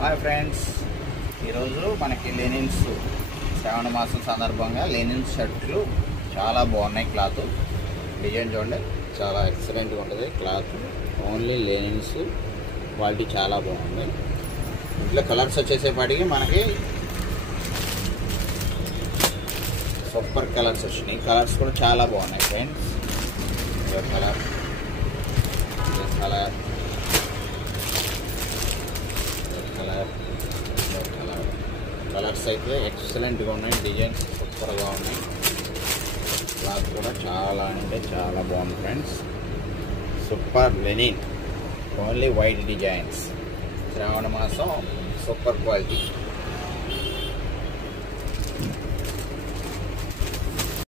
Hi friends, ఈరోజు మనకి linens శ్రావణ మాసం సందర్భంగా లెనిన్స్ షర్ట్లు చాలా బాగున్నాయి. క్లాత్ డిజైన్ చూడండి, చాలా ఎక్సలెంట్గా ఉంటుంది. క్లాత్ ఓన్లీ లెనిన్స్ క్వాలిటీ చాలా బాగుంది. ఇంట్లో కలర్స్ వచ్చేసేపాటికి మనకి సూపర్ కలర్స్ వచ్చినాయి. కలర్స్ కూడా చాలా బాగున్నాయి friends. Colour colour colour colours అయితే ఎక్సలెంట్గా ఉన్నాయి. డిజైన్స్ సూపర్గా ఉన్నాయి. క్లాత్ కూడా చాలా అంటే చాలా బాగుంది friends. Super linen, only white designs, శ్రావణ మాసం సూపర్ క్వాలిటీ.